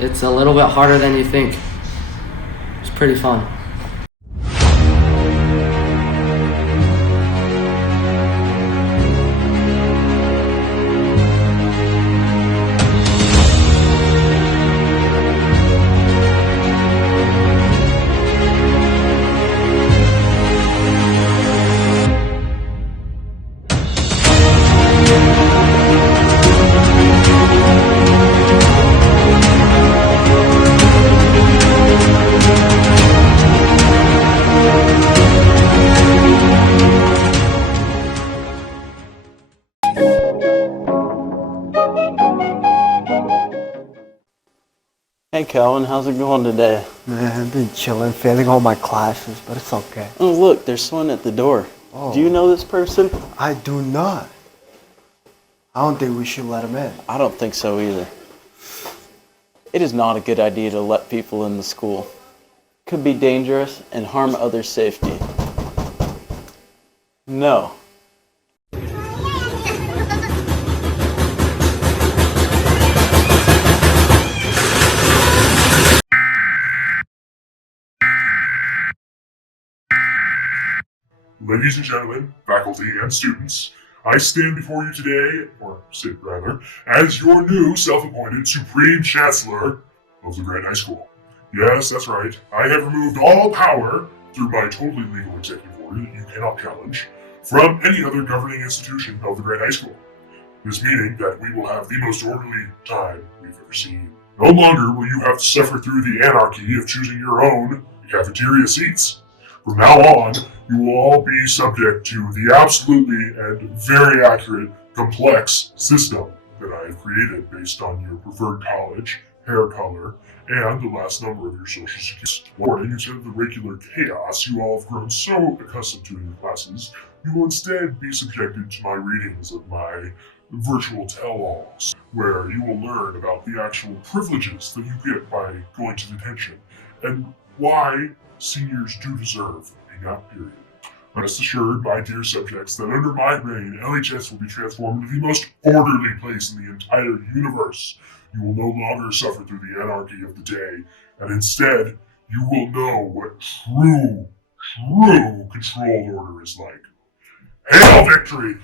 It's a little bit harder than you think. It's pretty fun. Hey Calvin, how's it going today? Man, I've been chilling, failing all my classes, but it's okay. Oh look, there's someone at the door. Oh. Do you know this person? I do not. I don't think we should let him in. I don't think so either. It is not a good idea to let people in the school. Could be dangerous and harm others' safety. No. Ladies and gentlemen, faculty and students, I stand before you today, or sit rather, as your new self-appointed Supreme Chancellor of the Grand High School. Yes, that's right. I have removed all power through my totally legal executive order that you cannot challenge from any other governing institution of the Grand High School. This meaning that we will have the most orderly time we've ever seen. No longer will you have to suffer through the anarchy of choosing your own cafeteria seats. From now on, you will all be subject to the absolutely and very accurate, complex system that I have created based on your preferred college, hair color, and the last number of your social security. Warning, instead of the regular chaos you all have grown so accustomed to in your classes, you will instead be subjected to my readings of my virtual tell-alls, where you will learn about the actual privileges that you get by going to detention, and why seniors do deserve a nap period. Rest assured, my dear subjects, that under my reign, LHS will be transformed into the most orderly place in the entire universe. You will no longer suffer through the anarchy of the day, and instead, you will know what true controlled order is like. Hail victory!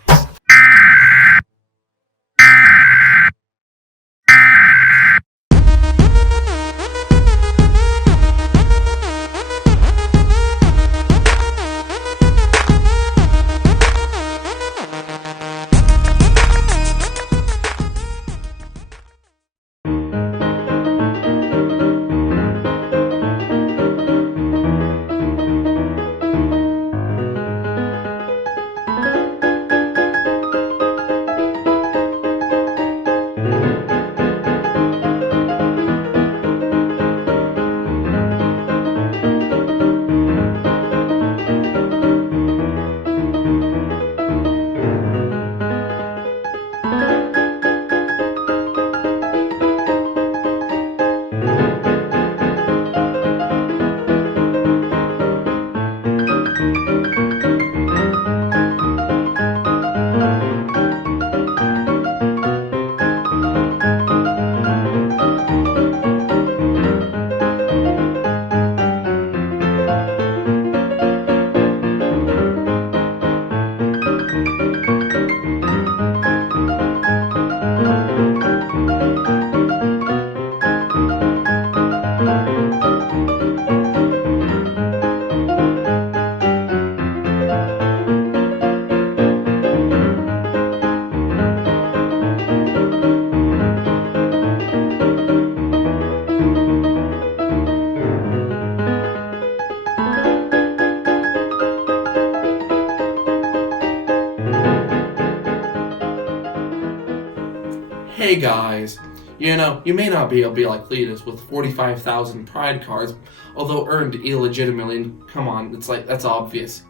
Hey guys, you may not be able to be like Cletus with 45,000 pride cards, although earned illegitimately. Come on, that's obvious.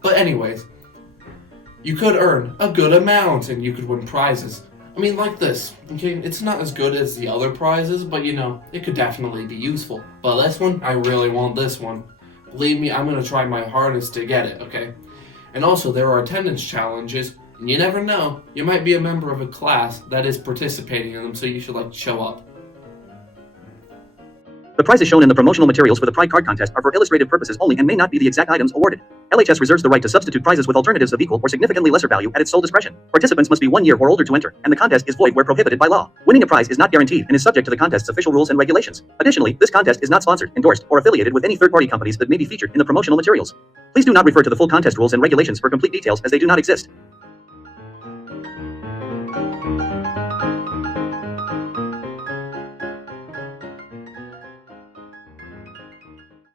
But anyways, you could earn a good amount and you could win prizes. I mean, like this, okay? It's not as good as the other prizes, but it could definitely be useful. But this one, I really want this one. Believe me, I'm gonna try my hardest to get it, okay? And also, there are attendance challenges, and you never know, you might be a member of a class that is participating in them, so you should show up. The prizes shown in the promotional materials for the Pride Card Contest are for illustrative purposes only and may not be the exact items awarded. LHS reserves the right to substitute prizes with alternatives of equal or significantly lesser value at its sole discretion. Participants must be 1 year or older to enter, and the contest is void where prohibited by law. Winning a prize is not guaranteed and is subject to the contest's official rules and regulations. Additionally, this contest is not sponsored, endorsed, or affiliated with any third-party companies that may be featured in the promotional materials. Please do not refer to the full contest rules and regulations for complete details as they do not exist.